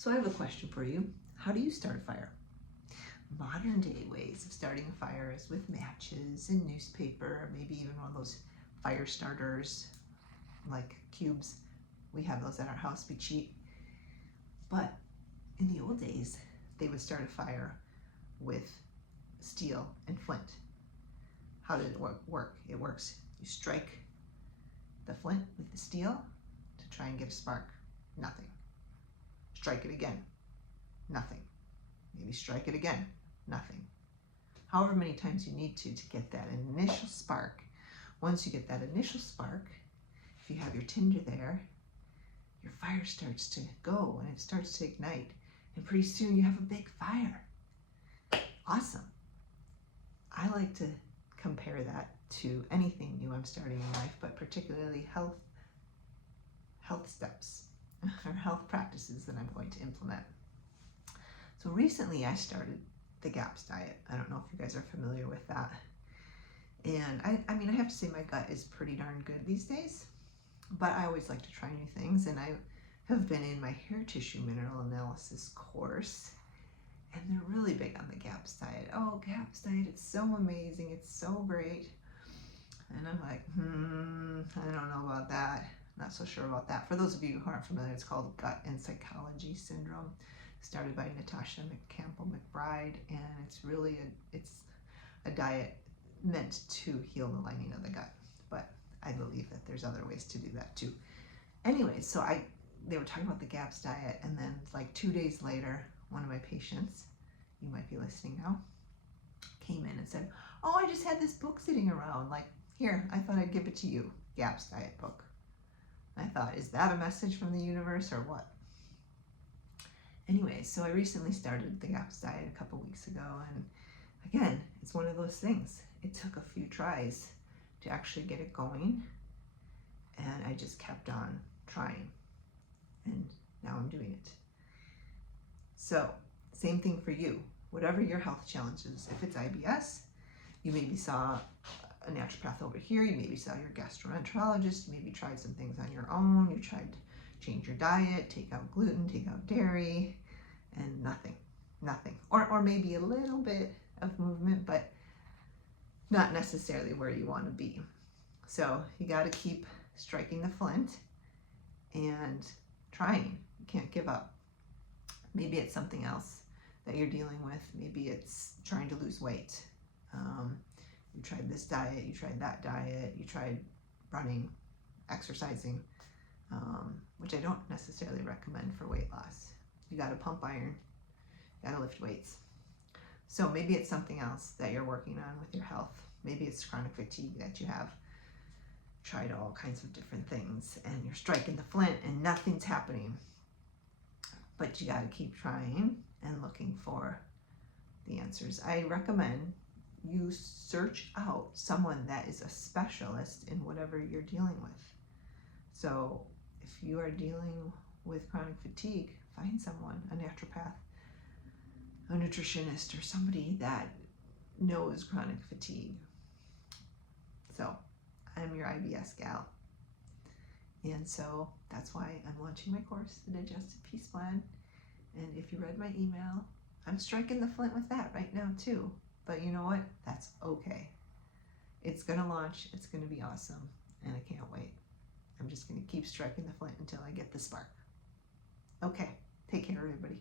So I have a question for you. How do you start a fire? Modern day ways of starting a fire is with matches and newspaper, or maybe even one of those fire starters like cubes. We have those at our house, be cheap. But in the old days, they would start a fire with steel and flint. How did it work? It works. You strike the flint with the steel to try and get a spark. Nothing. Strike it again. Nothing. Maybe strike it again. Nothing. However many times you need to get that initial spark. Once you get that initial spark, if you have your tinder there, your fire starts to go and it starts to ignite. And pretty soon you have a big fire. Awesome. I like to compare that to anything new I'm starting in life, but particularly health steps or health practices that I'm going to implement. So recently I started the GAPS diet. I don't know if you guys are familiar with that. And I mean, I have to say my gut is pretty darn good these days, but I always like to try new things. And I have been in my hair tissue mineral analysis course, and they're really big on the GAPS diet. Oh, GAPS diet, it's so amazing. It's so great. And I'm like, I don't know about that. Not so sure about that. For those of you who aren't familiar, it's called gut and psychology syndrome, started by Natasha McCampbell-McBride, and it's really a diet meant to heal the lining of the gut. But I believe that there's other ways to do that too. Anyway, so they were talking about the GAPS diet, and then like 2 days later, one of my patients, you might be listening now, came in and said, oh, I just had this book sitting around, like, here, I thought I'd give it to you, GAPS diet book. I thought, is that a message from the universe or what? Anyway, so I recently started the GAPS diet a couple weeks ago, and again, it's one of those things. It took a few tries to actually get it going, and I just kept on trying, and now I'm doing it. So, same thing for you. Whatever your health challenges, if it's IBS, you maybe saw a naturopath over here, you maybe saw your gastroenterologist, you maybe tried some things on your own, you tried to change your diet, take out gluten, take out dairy, and nothing. Or maybe a little bit of movement, but not necessarily where you want to be. So you got to keep striking the flint and trying. You can't give up. Maybe it's something else that you're dealing with. Maybe it's trying to lose weight. You tried this diet, you tried that diet, you tried running, exercising, which I don't necessarily recommend for weight loss. You got to pump iron, you got to lift weights. So maybe it's something else that you're working on with your health. Maybe it's chronic fatigue that you have tried all kinds of different things and you're striking the flint and nothing's happening. But you got to keep trying and looking for the answers. I recommend you search out someone that is a specialist in whatever you're dealing with. So if you are dealing with chronic fatigue, find someone, a naturopath, a nutritionist, or somebody that knows chronic fatigue. So I'm your IBS gal. And so that's why I'm launching my course, the Digestive Peace Plan. And if you read my email, I'm striking the flint with that right now too. But you know what? That's okay. It's going to launch. It's going to be awesome. And I can't wait. I'm just going to keep striking the flint until I get the spark. Okay. Take care, everybody.